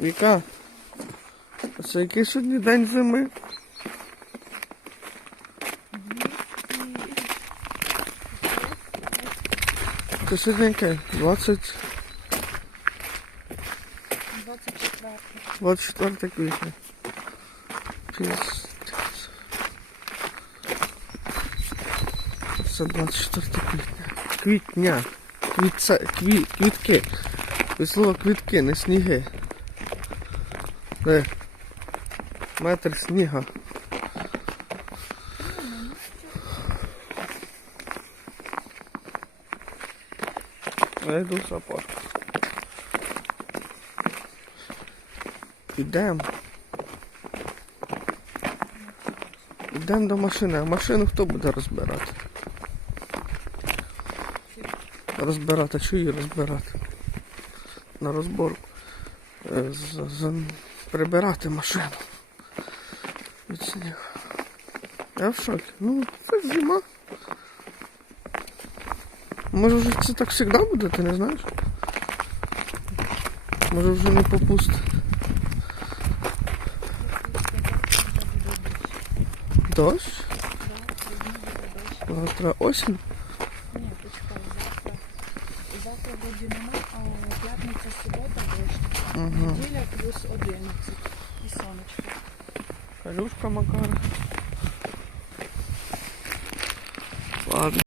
Віка, а це який сьогодні день зими? Це сьогодні яке? 20... 24. 24 квітня. Це 24 квітня. Квітня. Квітце, кві, квітки. Від слова квітки, не сніги. Де? Метр сніга. Я йду в сапог. Ідемо. Ідемо до машини, а машину хто буде розбирати? Розбирати, її розбирати? На розборку. Е, з- з- прибирати машину. Від снігу. Я в шокі. Ну, це зима. Може вже це так завжди буде, ти не знаєш? Може вже не попусти. Дощ? Завтра осінь? Завтра вроді нема, а п'ятниця, субота, дощ. Угу. Неділя плюс 11. І сонечко. Калюшка Макар. Ладно.